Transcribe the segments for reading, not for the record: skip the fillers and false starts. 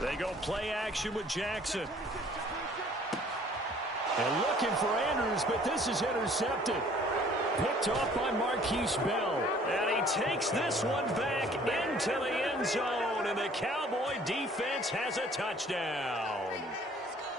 They go play action with Jackson. And looking for Andrews, but this is intercepted. Picked off by Marquise Bell. And he takes this one back into the end zone. And the Cowboy defense has a touchdown.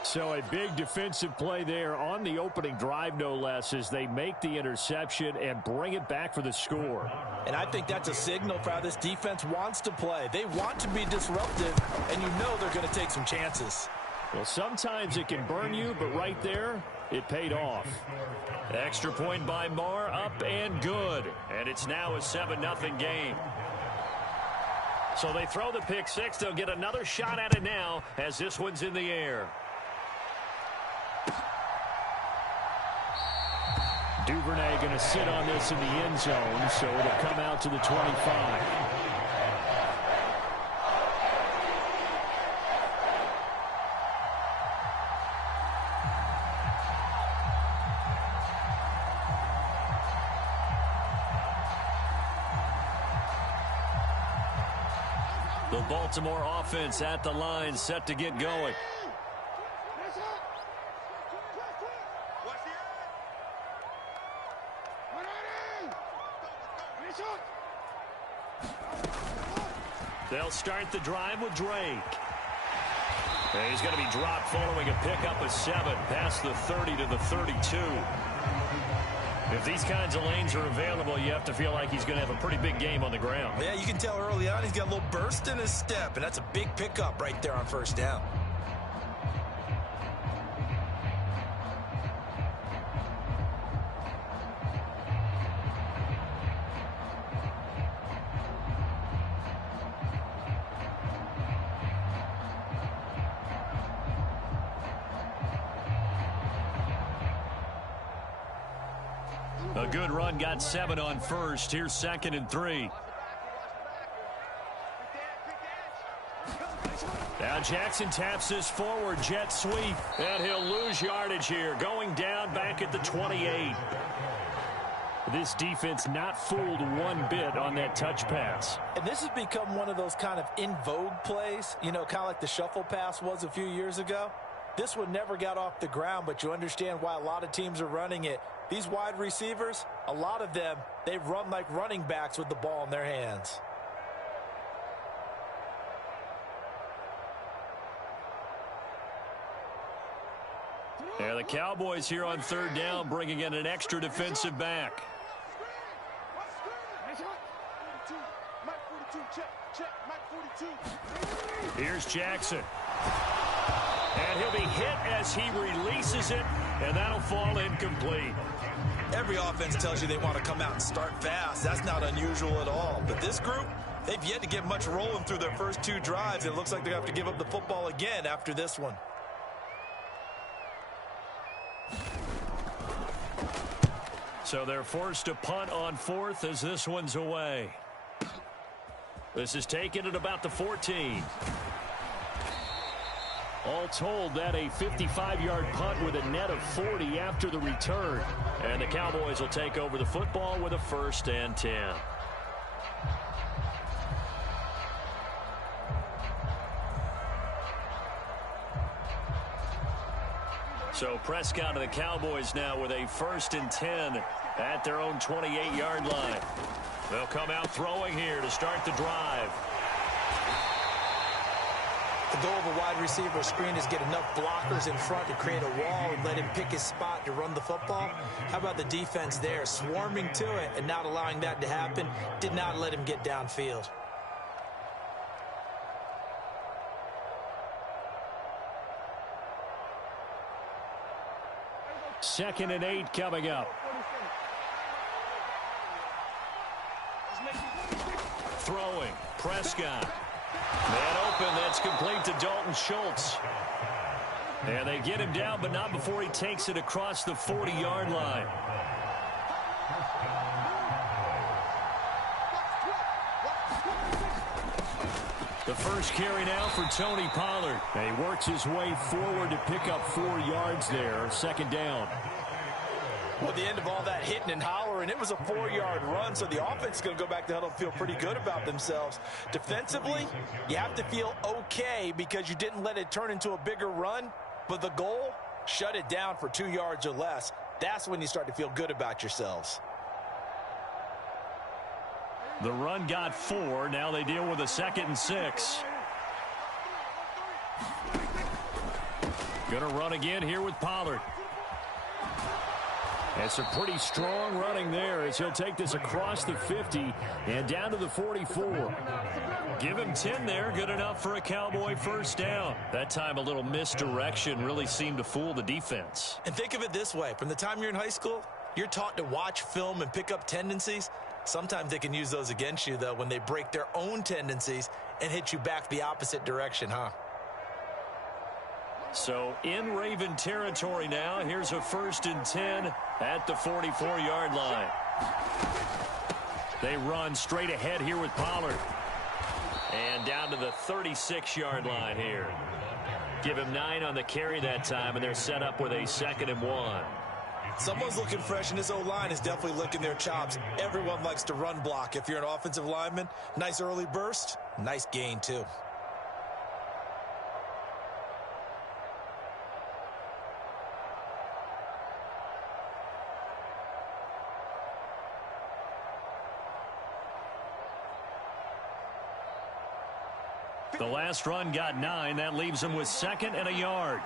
So a big defensive play there on the opening drive, no less, as they make the interception and bring it back for the score. And I think that's a signal for how this defense wants to play. They want to be disruptive, and you know they're going to take some chances. Well, sometimes it can burn you, but right there, it paid off. Extra point by Marr, up and good. And it's now a 7-0 game. So they throw the pick six. They'll get another shot at it now as this one's in the air. Duvernay going to sit on this in the end zone, so it'll come out to the 25. The Baltimore offense at the line, set to get going. They'll start the drive with Drake. And he's going to be dropped following a pickup of 7 past the 30 to the 32. If these kinds of lanes are available, you have to feel like he's going to have a pretty big game on the ground. Yeah, you can tell early on he's got a little burst in his step, and that's a big pickup right there on first down. A good run, got 7 on first. Here's 2nd and 3. Now Jackson taps this forward jet sweep, and he'll lose yardage here, going down back at the 28. This defense not fooled one bit on that touch pass. And this has become one of those kind of in vogue plays, you know, kind of like the shuffle pass was a few years ago. This one never got off the ground, but you understand why a lot of teams are running it. These wide receivers, a lot of them, they run like running backs with the ball in their hands. Yeah, the Cowboys here on 3rd down, bringing in an extra defensive back. Here's Jackson. And he'll be hit as he releases it, and that'll fall incomplete. Every offense tells you they want to come out and start fast. That's not unusual at all. But this group, they've yet to get much rolling through their first 2 drives. It looks like they have to give up the football again after this one. So they're forced to punt on 4th as this one's away. This is taken at about the 14. All told, that a 55-yard punt with a net of 40 after the return. And the Cowboys will take over the football with a 1st and 10. So Prescott of the Cowboys now with a 1st and 10 at their own 28-yard line. They'll come out throwing here to start the drive. The goal of a wide receiver screen is get enough blockers in front to create a wall and let him pick his spot to run the football. How about the defense there, swarming to it and not allowing that to happen? Did not let him get downfield. Second and 8 coming up. Throwing, Prescott. Man open, that's complete to Dalton Schultz. And they get him down, but not before he takes it across the 40-yard line. The first carry now for Tony Pollard. And he works his way forward to pick up 4 yards there, 2nd down. Well, the end of all that hitting and hollering, it was a 4-yard run, so the offense is going to go back to huddle and feel pretty good about themselves. Defensively, you have to feel okay because you didn't let it turn into a bigger run, but the goal, shut it down for 2 yards or less. That's when you start to feel good about yourselves. The run got 4. Now they deal with a 2nd and 6. Going to run again here with Pollard. It's a pretty strong running there as he'll take this across the 50 and down to the 44. Give him 10 there. Good enough for a Cowboy first down. That time a little misdirection really seemed to fool the defense. And think of it this way. From the time you're in high school, you're taught to watch film and pick up tendencies. Sometimes they can use those against you, though, when they break their own tendencies and hit you back the opposite direction, huh? So in Raven territory now. Here's a 1st and 10 at the 44-yard line. They run straight ahead here with Pollard. And down to the 36-yard line here. Give him 9 on the carry that time, and they're set up with a 2nd and 1. Someone's looking fresh, and this O-line is definitely licking their chops. Everyone likes to run block. If you're an offensive lineman, nice early burst, nice gain, too. The last run got 9. That leaves them with 2nd and a yard.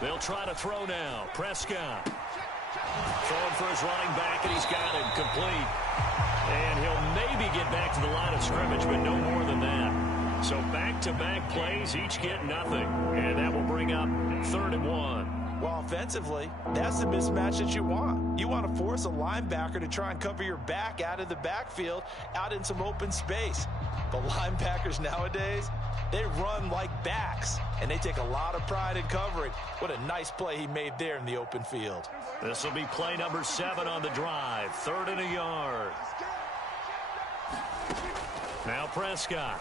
They'll try to throw now. Prescott. Throwing for his running back, and he's got him complete. And he'll maybe get back to the line of scrimmage, but no more than that. So back-to-back plays, each get nothing. And that will bring up 3rd and 1. Well, offensively, that's the mismatch that you want. You want to force a linebacker to try and cover your back out of the backfield, out in some open space. The linebackers nowadays, they run like backs, and they take a lot of pride in covering. What a nice play he made there in the open field. This will be play number 7 on the drive. 3rd and a yard. Now Prescott.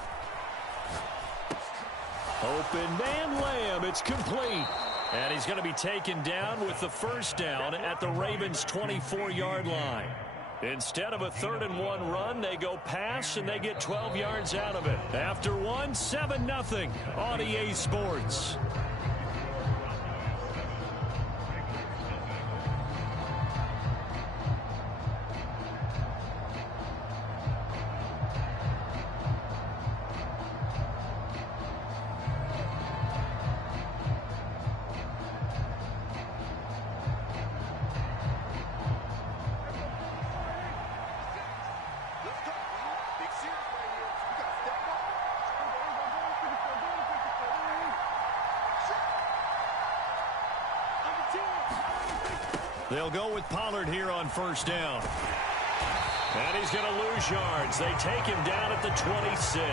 Open man Lamb. It's complete. And he's going to be taken down with the first down at the Ravens' 24-yard line. Instead of a 3rd and 1 run, they go pass, and they get 12 yards out of it. After 1, 7-0 on EA Sports. They'll go with Pollard here on first down. And he's going to lose yards. They take him down at the 26.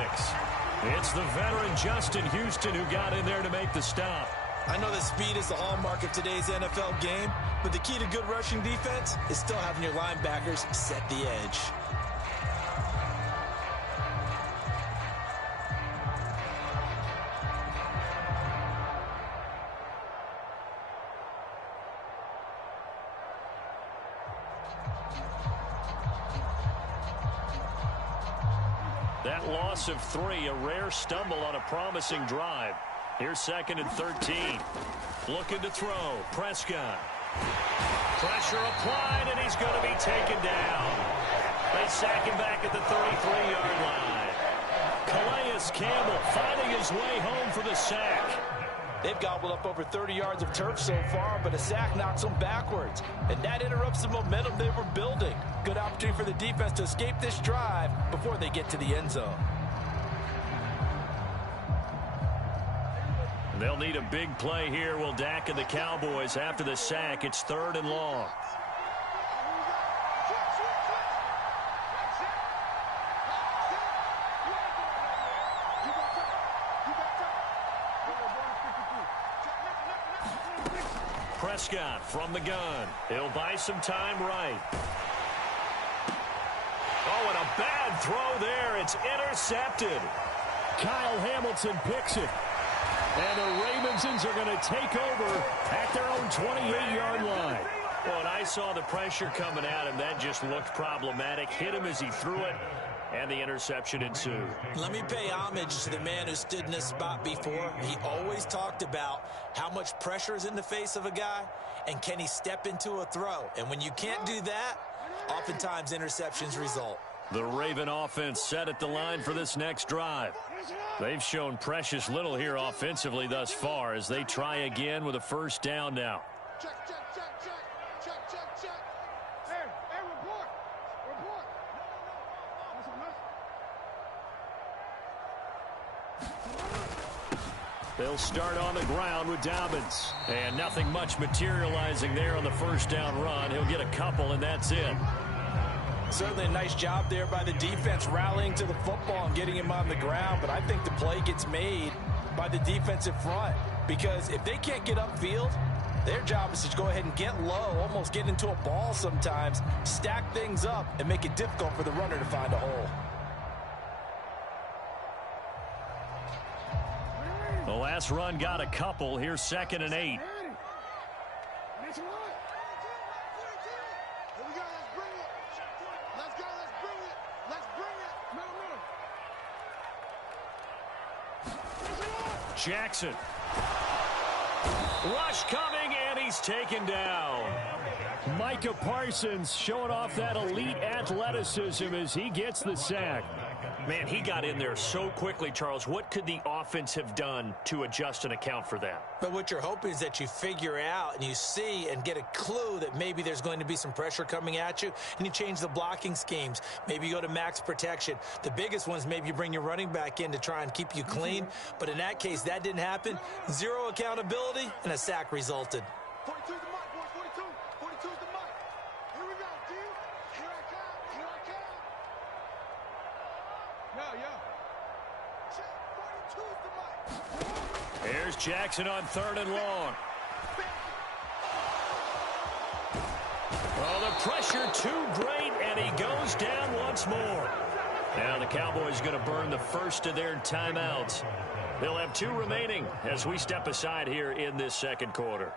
It's the veteran Justin Houston who got in there to make the stop. I know that speed is the hallmark of today's NFL game, but the key to good rushing defense is still having your linebackers set the edge. That loss of 3, a rare stumble on a promising drive. Here's 2nd and 13. Looking to throw. Prescott. Pressure applied, and he's going to be taken down. They sack him back at the 33-yard line. Calais Campbell finding his way home for the sack. They've gobbled up over 30 yards of turf so far, but a sack knocks them backwards. And that interrupts the momentum they were building. Good opportunity for the defense to escape this drive before they get to the end zone. They'll need a big play here, will Dak and the Cowboys after the sack. It's 3rd and long. Prescott from the gun. He'll buy some time right. Oh, and a bad throw there. It's intercepted. Kyle Hamilton picks it. And the Ravensons are going to take over at their own 28-yard line. Well, and I saw the pressure coming at him. That just looked problematic. Hit him as he threw it, and the interception ensued. Let me pay homage to the man who stood in this spot before. He always talked about how much pressure is in the face of a guy, and can he step into a throw. And when you can't do that, oftentimes interceptions result. The Raven offense set at the line for this next drive. They've shown precious little here offensively thus far as they try again with a first down now. Check. Hey, report. They'll start on the ground with Dobbins. And nothing much materializing there on the first down run. He'll get a couple, and that's it. Certainly a nice job there by the defense rallying to the football and getting him on the ground. But I think the play gets made by the defensive front. Because if they can't get upfield, their job is to go ahead and get low, almost get into a ball sometimes, stack things up, and make it difficult for the runner to find a hole. The last run got a couple. Here's 2nd and 8. Jackson. Rush coming, and he's taken down. Micah Parsons showing off that elite athleticism as he gets the sack. Man, he got in there so quickly, Charles. What could the offense have done to adjust and account for that? But what you're hoping is that you figure out and you see and get a clue that maybe there's going to be some pressure coming at you, and you change the blocking schemes. Maybe you go to max protection. The biggest one's maybe you bring your running back in to try and keep you clean. But in that case, that didn't happen. Zero accountability, and a sack resulted. 42 is the mark, boys. 42 is the mark. Here we go, D. Here I come. Yeah. Check. 42 is the mark. Here's Jackson on 3rd and long. Oh, the pressure too great, and he goes down once more. Now the Cowboys going to burn the first of their timeouts. They'll have 2 remaining as we step aside here in this second quarter.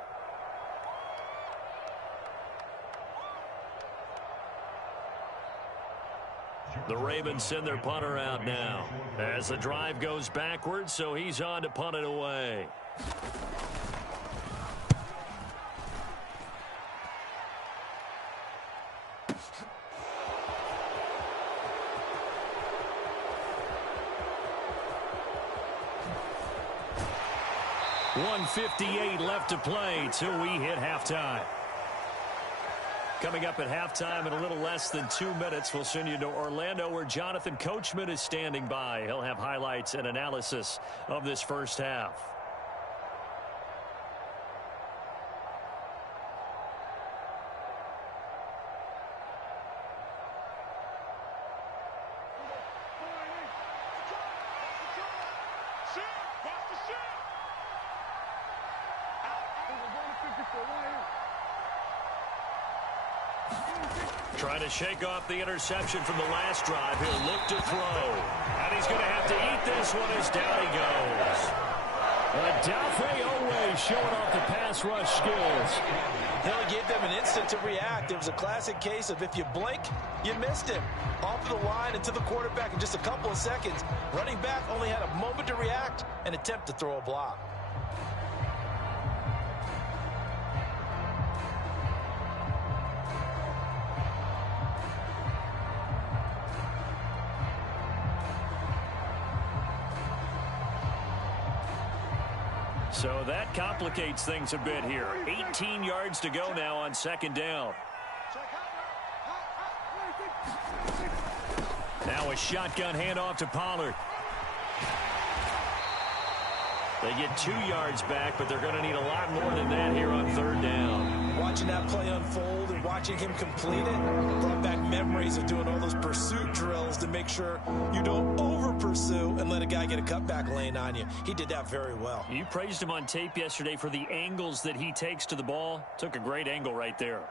The Ravens send their punter out now as the drive goes backwards, so he's on to punt it away. .158 left to play till we hit halftime. Coming up at halftime in a little less than 2 minutes, we'll send you to Orlando where Jonathan Coachman is standing by. He'll have highlights and analysis of this first half. Trying to shake off the interception from the last drive. He'll look to throw. And he's going to have to eat this one as down he goes. Dafe Owe showing off the pass rush skills. He'll give them an instant to react. It was a classic case of if you blink, you missed him. Off of the line and to the quarterback in just a couple of seconds. Running back only had a moment to react and attempt to throw a block. So that complicates things a bit here. 18 yards to go now on 2nd down. Now a shotgun handoff to Pollard. They get 2 yards back, but they're going to need a lot more than that here on 3rd down. Watching that play unfold and watching him complete it brought back memories of doing all those pursuit drills to make sure you don't over-pursue and let a guy get a cutback lane on you. He did that very well. You praised him on tape yesterday for the angles that he takes to the ball. Took a great angle right there.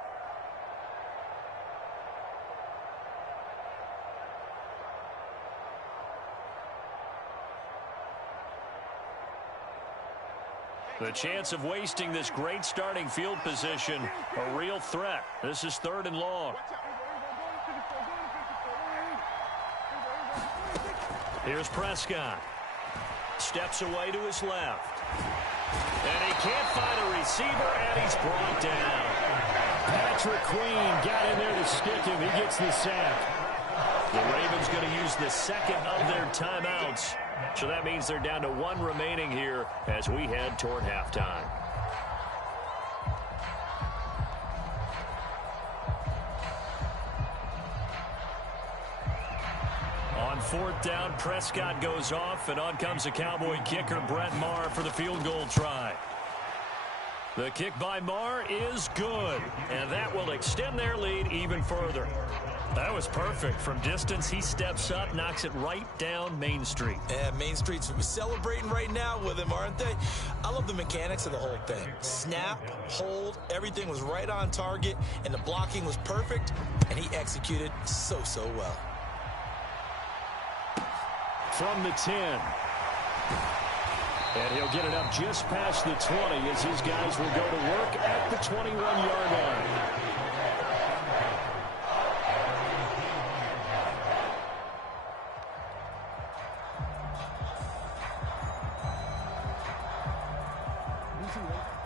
The chance of wasting this great starting field position, a real threat. This is 3rd and long. Here's Prescott. Steps away to his left. And he can't find a receiver, and he's brought down. Patrick Queen got in there to stick him. He gets the sack. The Ravens going to use the second of their timeouts. So that means they're down to 1 remaining here as we head toward halftime. On 4th down, Prescott goes off, and on comes the Cowboy kicker, Brett Maher, for the field goal try. The kick by Maher is good, and that will extend their lead even further. That was perfect. From distance, he steps up, knocks it right down Main Street. Yeah, Main Street's celebrating right now with him, aren't they? I love the mechanics of the whole thing. Snap, hold, everything was right on target, and the blocking was perfect, and he executed so well. From the 10. And he'll get it up just past the 20 as his guys will go to work at the 21-yard line.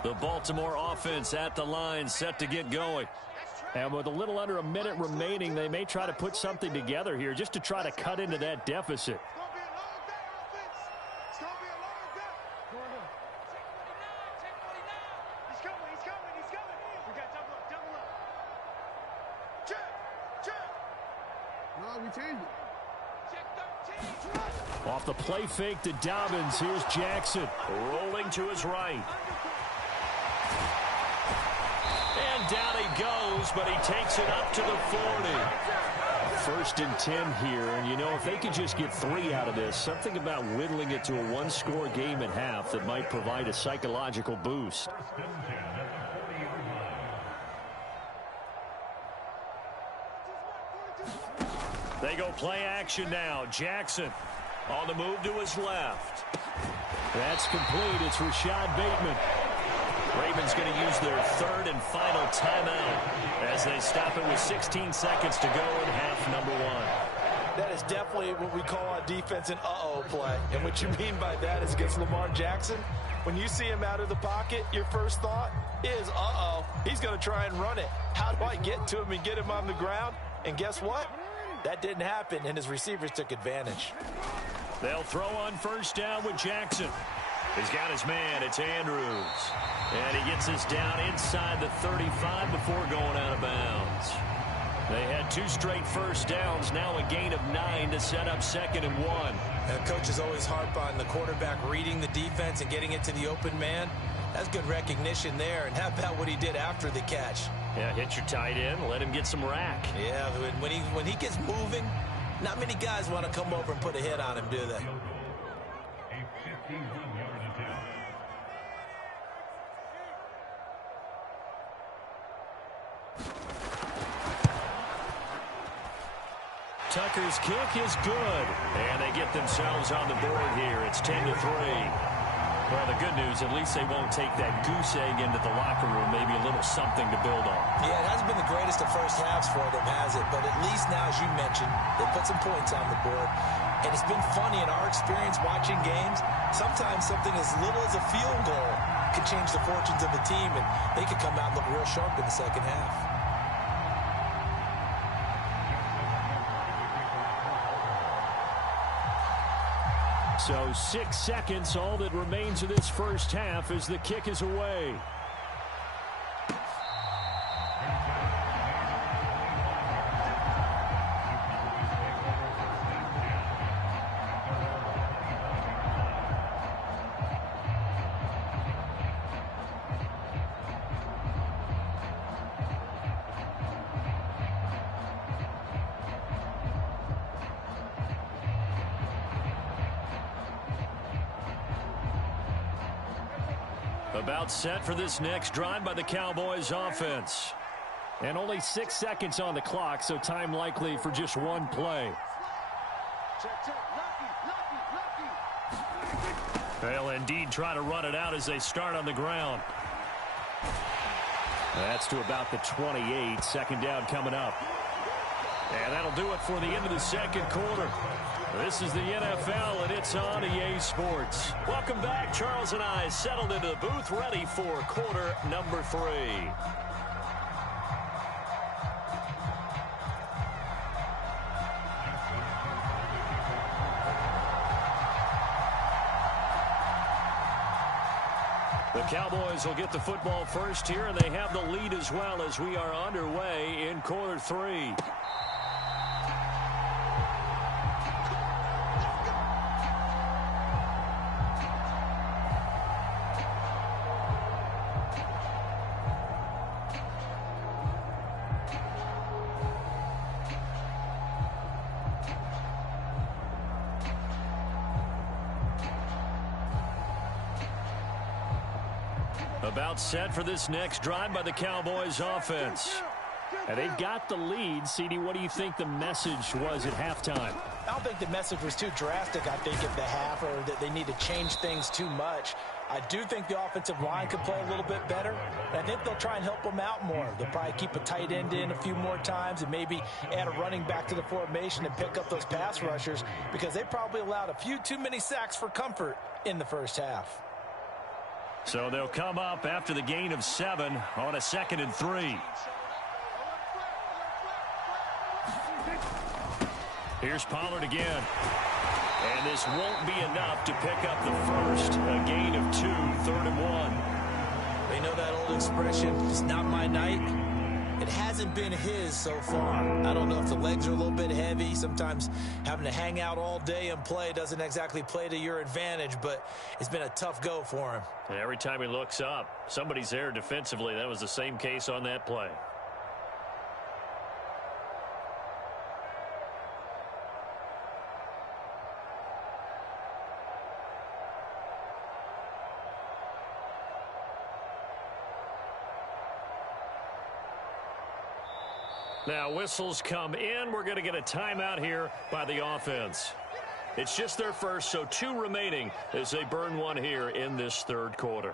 The Baltimore offense at the line, set to get going. And with a little under a minute remaining, they may try to put something together here just to try to cut into that deficit. Off the play fake to Dobbins. Here's Jackson. Rolling to his right. And down he goes, but he takes it up to the 40. 1st and 10 here, and you know, if they could just get 3 out of this, something about whittling it to a 1-score game at half that might provide a psychological boost. They go play action now. Jackson on the move to his left. That's complete. It's Rashad Bateman. Ravens going to use their 3rd and final timeout as they stop it with 16 seconds to go in half number 1. That is definitely what we call on defense an uh-oh play. And what you mean by that is against Lamar Jackson, when you see him out of the pocket, your first thought is, uh-oh, he's going to try and run it. How do I get to him and get him on the ground? And guess what? That didn't happen, and his receivers took advantage. They'll throw on 1st down with Jackson. He's got his man. It's Andrews. And he gets us down inside the 35 before going out of bounds. They had 2 straight 1st downs. Now a gain of 9 to set up 2nd and 1. And coaches always harp on the quarterback reading the defense and getting it to the open man. That's good recognition there. And how about what he did after the catch? Yeah, hit your tight end. Let him get some rack. Yeah, when he gets moving, not many guys want to come over and put a hit on him, do they? Tucker's kick is good. And they get themselves on the board here. It's 10-3. Well, the good news, at least they won't take that goose egg into the locker room. Maybe a little something to build on. Yeah, it hasn't been the greatest of first halves for them, has it? But at least now, as you mentioned, they put some points on the board. And it's been funny in our experience watching games. Sometimes something as little as a field goal can change the fortunes of a team, and they could come out and look real sharp in the second half. So 6 seconds, all that remains of this first half as the kick is away. About set for this next drive by the Cowboys offense. And only 6 seconds on the clock, so time likely for just 1 play. They'll indeed try to run it out as they start on the ground. That's to about the 28. Second down coming up. And that'll do it for the end of the second quarter. This is the NFL, and it's on EA Sports. Welcome back. Charles and I settled into the booth, ready for quarter number 3. The Cowboys will get the football first here, and they have the lead as well as we are underway in quarter 3. About set for this next drive by the Cowboys offense. And they've got the lead. CD, what do you think the message was at halftime? I don't think the message was too drastic, I think, at the half, or that they need to change things too much. I do think the offensive line could play a little bit better. And I think they'll try and help them out more. They'll probably keep a tight end in a few more times and maybe add a running back to the formation and pick up those pass rushers, because they probably allowed a few too many sacks for comfort in the first half. So they'll come up after the gain of 7 on a 2nd and 3. Here's Pollard again. And this won't be enough to pick up the first. A gain of 2, 3rd and 1. They know that old expression, it's not my night. It hasn't been his so far. I don't know if the legs are a little bit heavy. Sometimes having to hang out all day and play doesn't exactly play to your advantage, but it's been a tough go for him. And every time he looks up, somebody's there defensively. That was the same case on that play. Now whistles come in. We're going to get a timeout here by the offense. It's just their first, so 2 remaining as they burn 1 here in this 3rd quarter.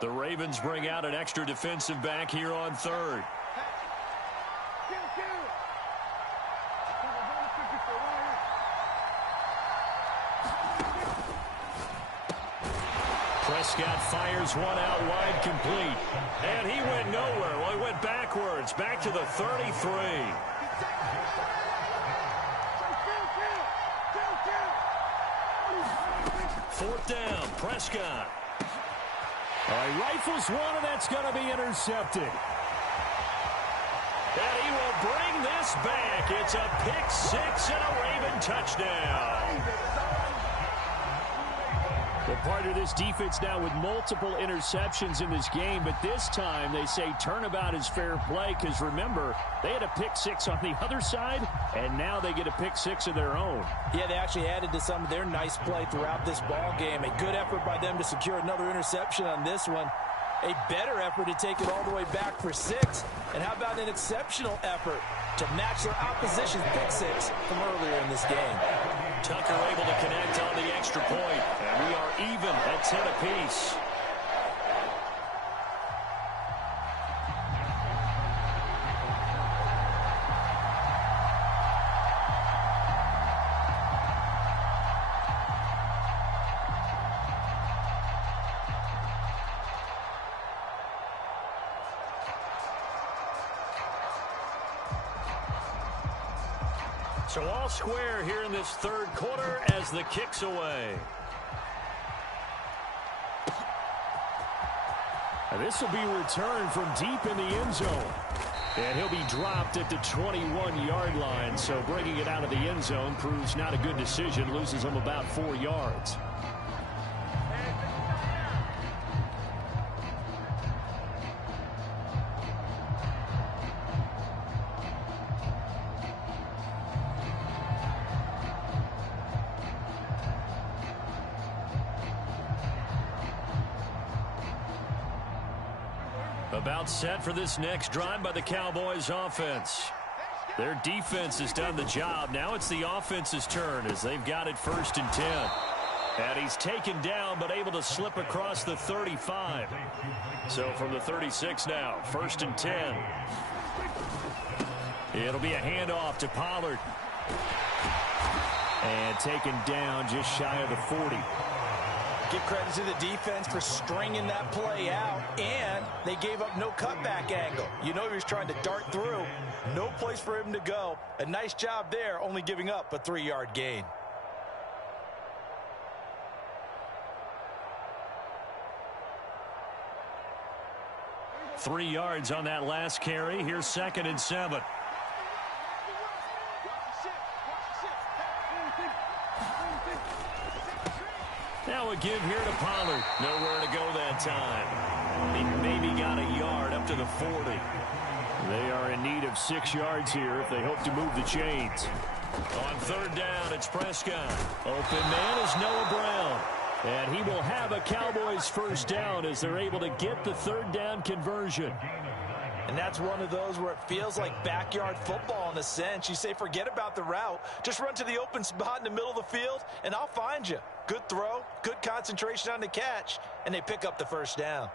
The Ravens bring out an extra defensive back here on 3rd. Prescott fires one out wide, complete. And he went nowhere. Well, he went backwards, back to the 33. Fourth down, Prescott. He rifles one, and that's going to be intercepted. And he will bring this back. It's a pick 6 and a Raven touchdown. Well, part of this defense now with multiple interceptions in this game, but this time they say turnabout is fair play, because remember, they had a pick 6 on the other side, and now they get a pick 6 of their own. Yeah, they actually added to some of their nice play throughout this ball game. A good effort by them to secure another interception on this one. A better effort to take it all the way back for 6. And how about an exceptional effort to match their opposition's pick 6 from earlier in this game. Tucker able to connect on the extra point, and we are even at 10 apiece. So all square here in this 3rd quarter as the kick's away. And this will be returned from deep in the end zone. And he'll be dropped at the 21-yard line. So bringing it out of the end zone proves not a good decision. Loses him about 4 yards. About set for this next drive by the Cowboys offense. Their defense has done the job. Now it's the offense's turn as they've got it 1st and 10. And he's taken down but able to slip across the 35. So from the 36 now, 1st and 10. It'll be a handoff to Pollard. And taken down just shy of the 40. Give credit to the defense for stringing that play out, and they gave up no cutback angle. You know he was trying to dart through. No place for him to go. A nice job there, only giving up a 3-yard gain. Three yards on that last carry. Here's 2nd and 7. Now a give here to Pollard. Nowhere to go that time. He maybe got a yard up to the 40. They are in need of 6 yards here if they hope to move the chains. On 3rd down, it's Prescott. Open man is Noah Brown. And he will have a Cowboys 1st down as they're able to get the 3rd down conversion. And that's one of those where it feels like backyard football in a sense. You say, forget about the route. Just run to the open spot in the middle of the field, and I'll find you. Good throw, good concentration on the catch, and they pick up the 1st down.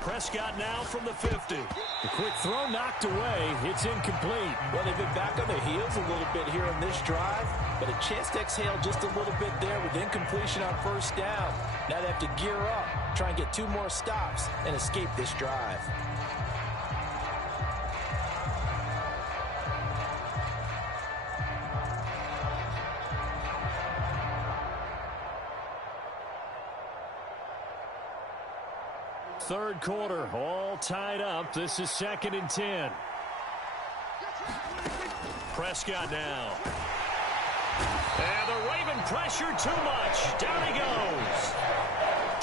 Prescott now from the 50. The quick throw knocked away. It's incomplete. Well, they've been back on their heels a little bit here in this drive, but a chance to exhale just a little bit there with incompletion on 1st down. Now they have to gear up, try and get 2 more stops, and escape this drive. Third quarter, all tied up. This is 2nd and 10. Prescott now. And the Raven pressure too much. Down he goes.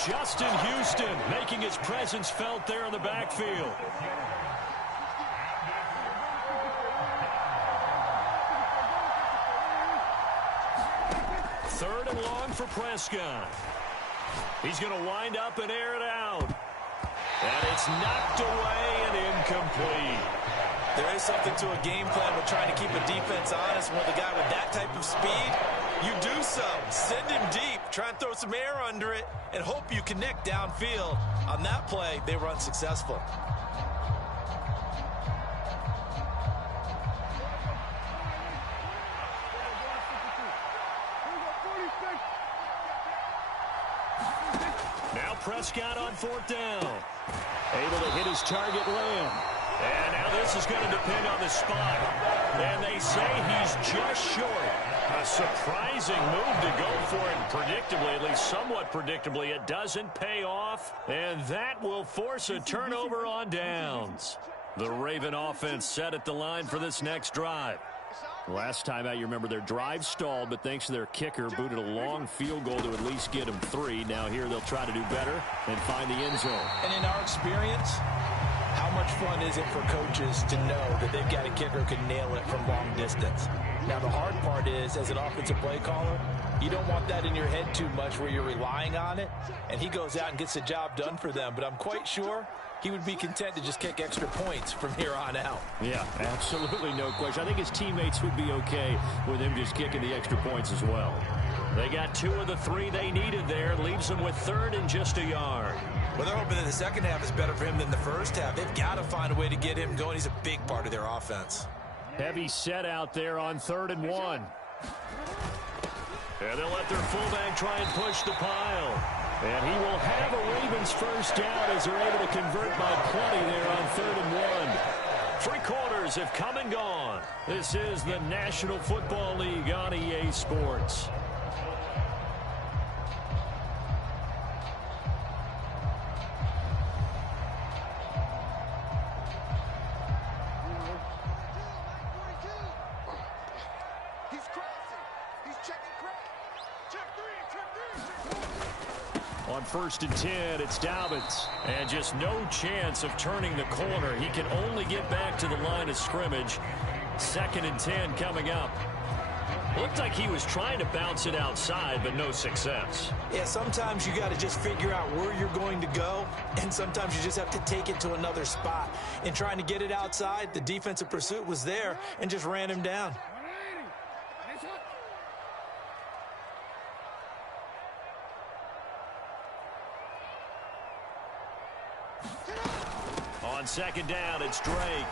Justin Houston making his presence felt there in the backfield. Third and long for Prescott. He's going to wind up and air it out. And it's knocked away and incomplete. There is something to a game plan with trying to keep a defense honest. With a guy with that type of speed, you do so. Send him deep. Try and throw some air under it and hope you connect downfield. On that play, they were unsuccessful. Now Prescott on 4th down. Able to hit his target, Lamb. And now this is going to depend on the spot. And they say he's just short. A surprising move to go for it. Predictably, at least somewhat predictably, it doesn't pay off. And that will force a turnover on downs. The Raven offense set at the line for this next drive. Last time out, you remember their drive stalled, but thanks to their kicker, booted a long field goal to at least get them 3. Now here they'll try to do better and find the end zone. And in our experience, how much fun is it for coaches to know that they've got a kicker who can nail it from long distance? Now the hard part is, as an offensive play caller, you don't want that in your head too much where you're relying on it, and he goes out and gets the job done for them. But I'm quite sure he would be content to just kick extra points from here on out. Yeah, absolutely no question. I think his teammates would be okay with him just kicking the extra points as well. They got 2 of the 3 they needed there. Leaves them with 3rd and just a yard. Well, they're hoping that the second half is better for him than the first half. They've got to find a way to get him going. He's a big part of their offense. Heavy set out there on 3rd and 1. And they'll let their fullback try and push the pile. And he will have a Ravens 1st down as they're able to convert by plenty there on 3rd and 1. 3 quarters have come and gone. This is the National Football League on EA Sports. On 1st and 10, it's Dobbins. And just no chance of turning the corner. He can only get back to the line of scrimmage. 2nd and 10 coming up. Looked like he was trying to bounce it outside, but no success. Yeah, sometimes you got to just figure out where you're going to go, and sometimes you just have to take it to another spot. In trying to get it outside, the defensive pursuit was there and just ran him down. On 2nd down, it's Drake.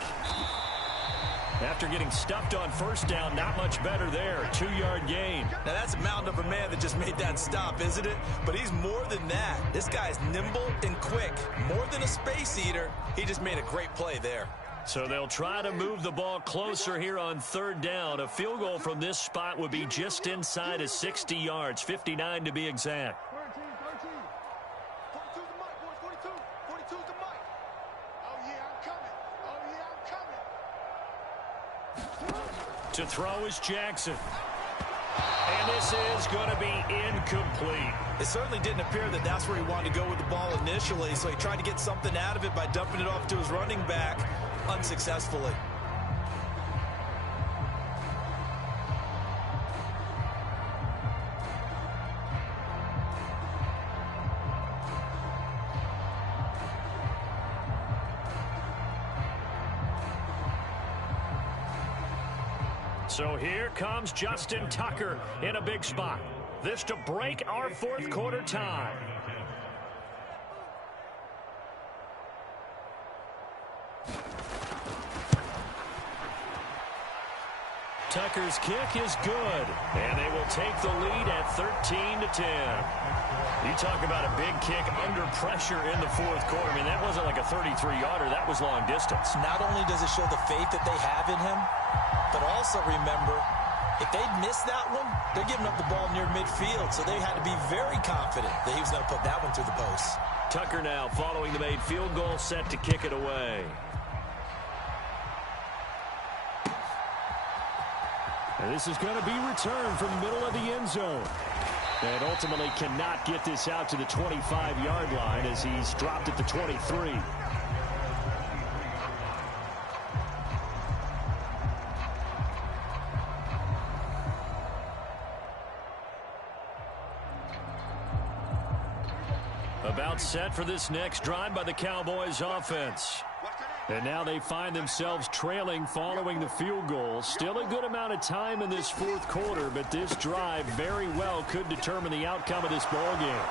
After getting stuffed on 1st down, not much better there. 2-yard gain. Now, that's a mountain of a man that just made that stop, isn't it? But he's more than that. This guy's nimble and quick. More than a space eater. He just made a great play there. So they'll try to move the ball closer here on 3rd down. A field goal from this spot would be just inside of 60 yards, 59 to be exact. 13, 13. 42's the mic, boys. 42. 42's the mic. Oh, yeah, I'm coming. Oh, yeah, I'm coming. To throw is Jackson. And this is going to be incomplete. It certainly didn't appear that that's where he wanted to go with the ball initially, so he tried to get something out of it by dumping it off to his running back unsuccessfully. So here comes Justin Tucker in a big spot. This to break our 4th quarter tie. Tucker's kick is good, and they will take the lead at 13-10. You talk about a big kick under pressure in the 4th quarter. I mean, that wasn't like a 33-yarder. That was long distance. Not only does it show the faith that they have in him, but also remember, if they'd missed that one, they're giving up the ball near midfield, so they had to be very confident that he was going to put that one through the post. Tucker now following the made field goal, set to kick it away. And this is going to be returned from the middle of the end zone. And ultimately cannot get this out to the 25-yard line as he's dropped at the 23. About set for this next drive by the Cowboys offense. And now they find themselves trailing following the field goal. Still a good amount of time in this 4th quarter, but this drive very well could determine the outcome of this ball game.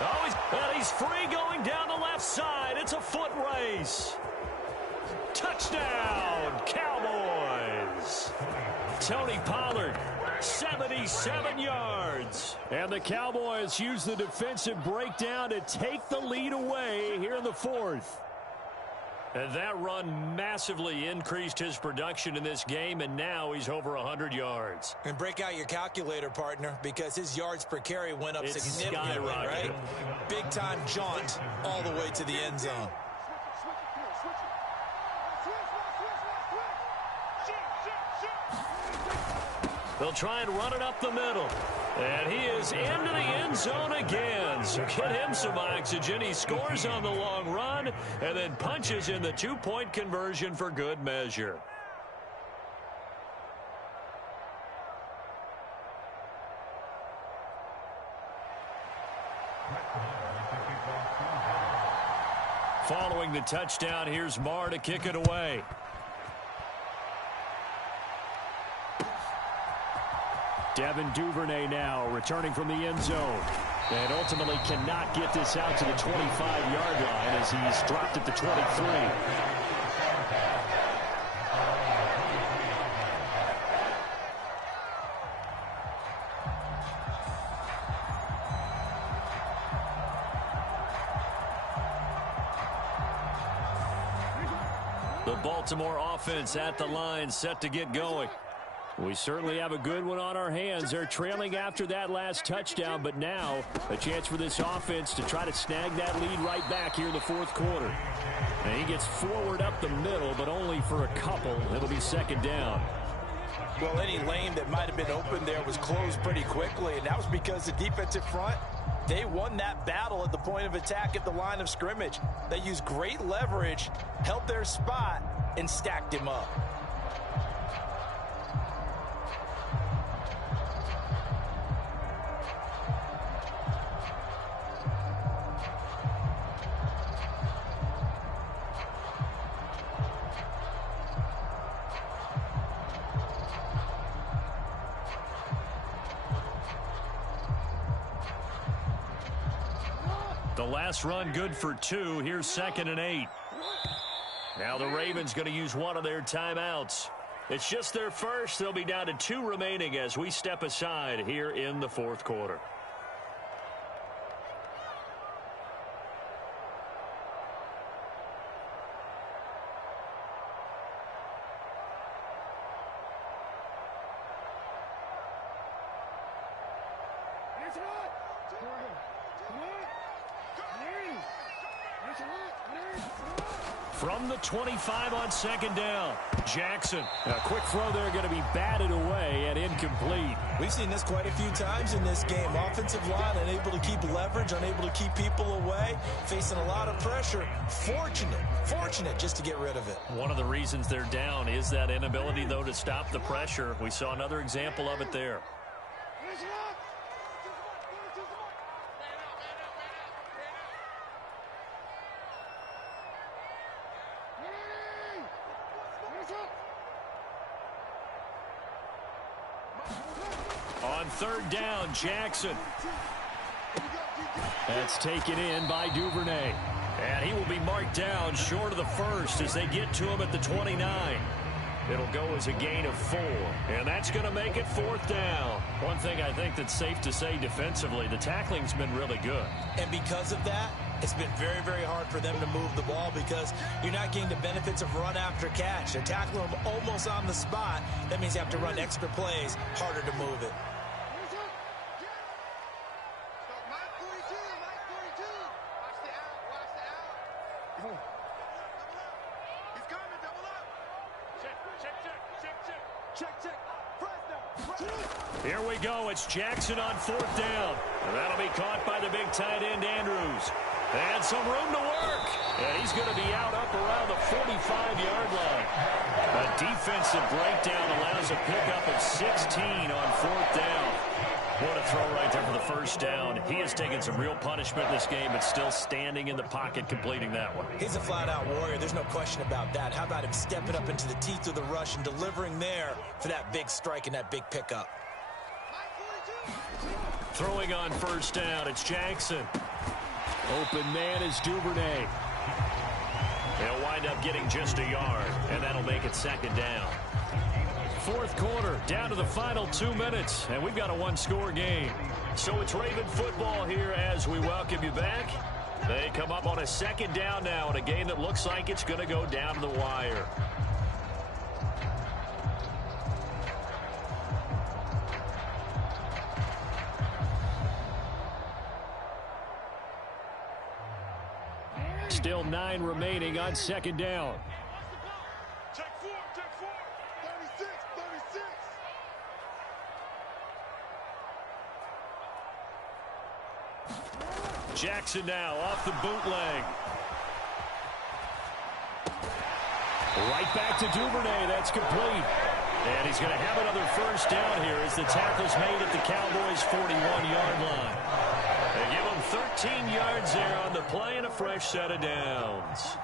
Oh, he's free going down the left side. It's a foot race. Touchdown, Cowboys. Tony Pollard, 77 yards. And the Cowboys use the defensive breakdown to take the lead away here in the 4th. And that run massively increased his production in this game, and now he's over 100 yards. And break out your calculator, partner, because his yards per carry went up significantly, right? Big-time jaunt all the way to the end zone. They'll try and run it up the middle. And he is into the end zone again. So get him some oxygen. He scores on the long run and then punches in the 2-point conversion for good measure. Following the touchdown, here's Marr to kick it away. Devin Duvernay now returning from the end zone. And ultimately cannot get this out to the 25-yard line as he's dropped at the 23. The Baltimore offense at the line, set to get going. We certainly have a good one on our hands. They're trailing after that last touchdown, but now a chance for this offense to try to snag that lead right back here in the 4th quarter. And he gets forward up the middle, but only for a couple. It'll be 2nd down. Well, any lane that might have been open there was closed pretty quickly, and that was because the defensive front, They won that battle at the point of attack at the line of scrimmage. They used great leverage, held their spot, and stacked him up. The last run good for 2. Here's 2nd and 8. Now the Ravens going to use one of their timeouts. It's just their first. They'll be down to 2 remaining as we step aside here in the 4th quarter. From the 25 on 2nd down, Jackson. A quick throw there going to be batted away and incomplete. We've seen this quite a few times in this game. Offensive line unable to keep leverage, unable to keep people away, facing a lot of pressure. Fortunate just to get rid of it. One of the reasons they're down is that inability, though, to stop the pressure. We saw another example of it there. On 3rd down, Jackson. That's taken in by Duvernay. And he will be marked down short of the first as they get to him at the 29. It'll go as a gain of 4. And that's going to make it 4th down. One thing I think that's safe to say defensively, the tackling's been really good. And because of that, it's been very, very hard for them to move the ball because you're not getting the benefits of run after catch. They're tackling them almost on the spot. That means you have to run extra plays, harder to move it. Here we go. It's Jackson on 4th down. And that'll be caught by the big tight end, Andrews. And some room to work. And he's going to be out up around the 45-yard line. A defensive breakdown allows a pickup of 16 on 4th down. What a throw right there for the first down. He has taken some real punishment in this game, but still standing in the pocket completing that one. He's a flat-out warrior. There's no question about that. How about him stepping up into the teeth of the rush and delivering there for that big strike and that big pickup? Throwing on 1st down, it's Jackson. Open man is Duvernay. He'll wind up getting just a yard, and that'll make it 2nd down. 4th quarter, down to the final 2 minutes, and we've got a 1-score game. So it's Raven football here as we welcome you back. They come up on a 2nd down now in a game that looks like it's going to go down to the wire. Still 9 remaining on 2nd down. Check 4, 36, 36. Jackson now off the bootleg. Right back to Duvernay. That's complete. And he's going to have another 1st down here as the tackle's made at the Cowboys' 41-yard line. They give him 13 yards there on the play and a fresh set of downs.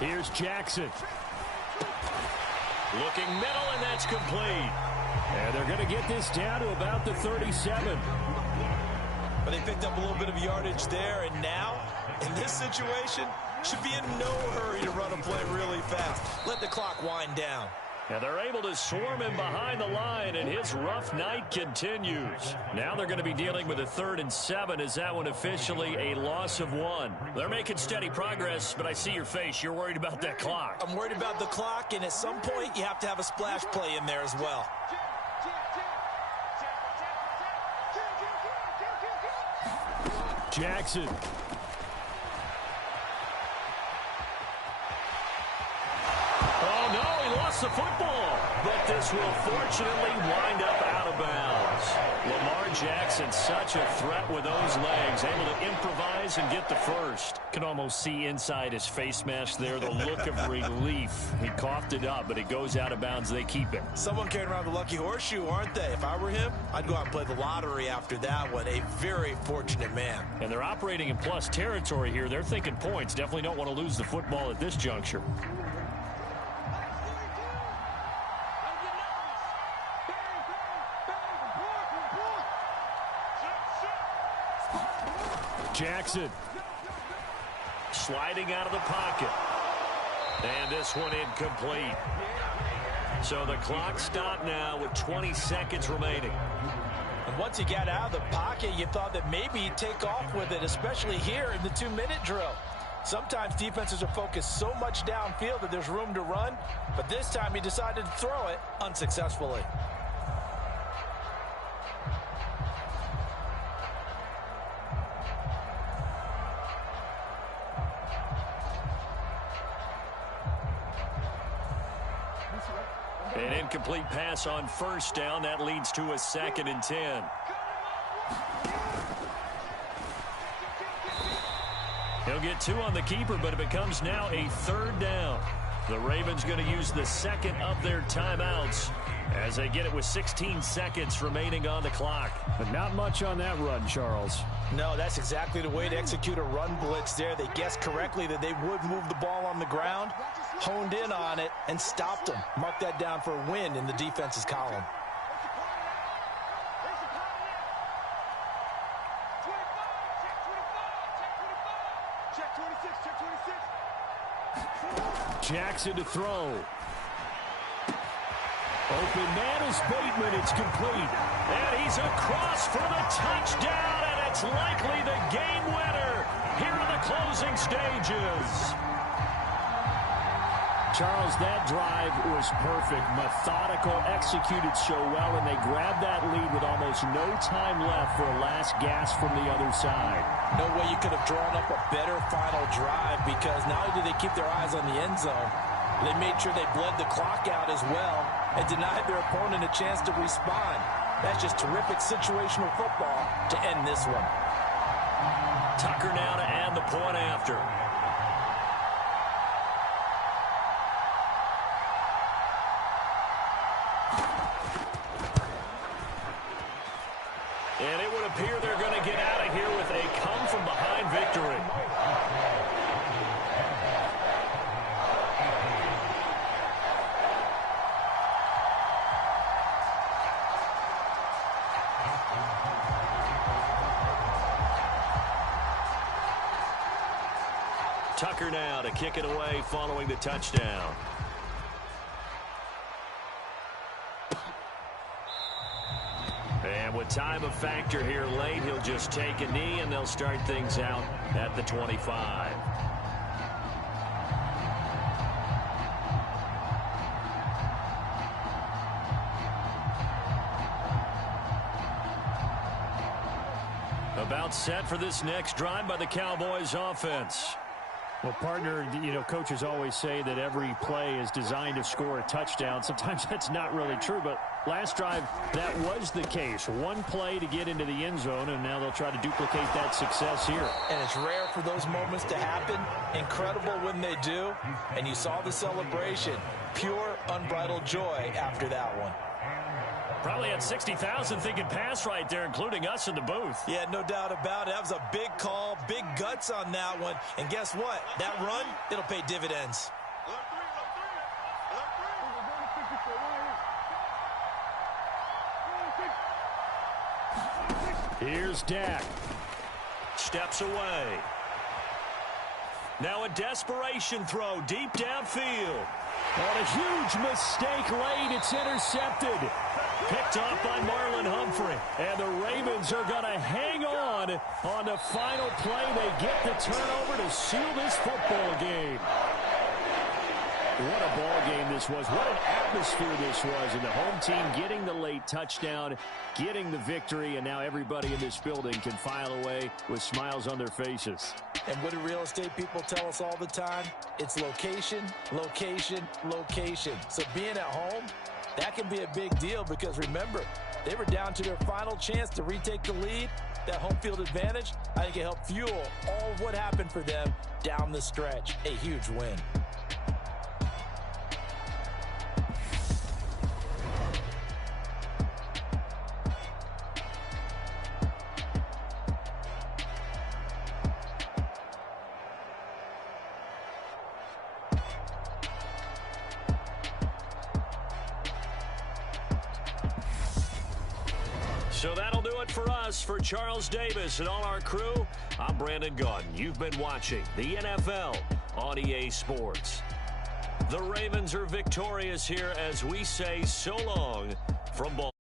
Here's Jackson. Looking middle, and that's complete. And they're going to get this down to about the 37. But they picked up a little bit of yardage there, and now, in this situation, should be in no hurry to run a play really fast. Let the clock wind down. And they're able to swarm him behind the line, and his rough night continues. Now they're going to be dealing with a 3rd and 7 as that one officially a loss of 1. They're making steady progress, but I see your face. You're worried about that clock. I'm worried about the clock, and at some point, you have to have a splash play in there as well. Jackson. lost the football, but this will fortunately wind up out of bounds. Lamar Jackson, such a threat with those legs, able to improvise and get the first. Can almost see inside his face mask there, the look of relief. He coughed it up, but it goes out of bounds. They keep it. Someone carrying around the lucky horseshoe, aren't they? If I were him, I'd go out and play the lottery after that one. A very fortunate man. And they're operating in plus territory here. They're thinking points. Definitely don't want to lose the football at this juncture. Jackson sliding out of the pocket. And this one incomplete. So the clock stopped now with 20 seconds remaining. And once he got out of the pocket, you thought that maybe he'd take off with it, especially here in the 2-minute drill. Sometimes defenses are focused so much downfield that there's room to run, but this time he decided to throw it unsuccessfully. An incomplete pass on first down. That leads to a 2nd and 10. He'll get 2 on the keeper, but it becomes now a 3rd down. The Ravens going to use the second of their timeouts as they get it with 16 seconds remaining on the clock. But not much on that run, Charles. No, that's exactly the way to execute a run blitz there. They guessed correctly that they would move the ball on the ground, honed in on it, and stopped them. Mark that down for a win in the defense's column. Jackson to throw. Open man is Bateman. It's complete. And he's across for the touchdown, and it's likely the game winner here in the closing stages. Charles, that drive was perfect. Methodical, executed so well, and they grabbed that lead with almost no time left for a last gasp from the other side. No way you could have drawn up a better final drive, because not only did they keep their eyes on the end zone, they made sure they bled the clock out as well and denied their opponent a chance to respond. That's just terrific situational football to end this one. Tucker now to add the point after. And it would appear they're going to get out of here with a come-from-behind victory. Tucker now to kick it away following the touchdown. And with time a factor here late, he'll just take a knee and they'll start things out at the 25. About set for this next drive by the Cowboys offense. Well, partner, coaches always say that every play is designed to score a touchdown. Sometimes that's not really true, but last drive, that was the case. One play to get into the end zone, and now they'll try to duplicate that success here. And it's rare for those moments to happen. Incredible when they do. And you saw the celebration. Pure, unbridled joy after that one. Probably had 60,000 thinking pass right there, including us in the booth. Yeah, no doubt about it. That was a big call, big guts on that one. And guess what? That run, it'll pay dividends. Here's Dak. Steps away. Now a desperation throw deep downfield. And a huge mistake late. It's intercepted. Picked off by Marlon Humphrey. And the Ravens are going to hang on the final play. They get the turnover to seal this football game. What a ball game this was. What an atmosphere this was. And the home team getting the late touchdown, getting the victory, and now everybody in this building can file away with smiles on their faces. And what do real estate people tell us all the time? It's location, location, location. So being at home, that can be a big deal because remember, they were down to their final chance to retake the lead. That home field advantage, I think it helped fuel all of what happened for them down the stretch. A huge win. So that'll do it for us. For Charles Davis and all our crew, I'm Brandon Gaudin. You've been watching the NFL on EA Sports. The Ravens are victorious here as we say so long from Baltimore.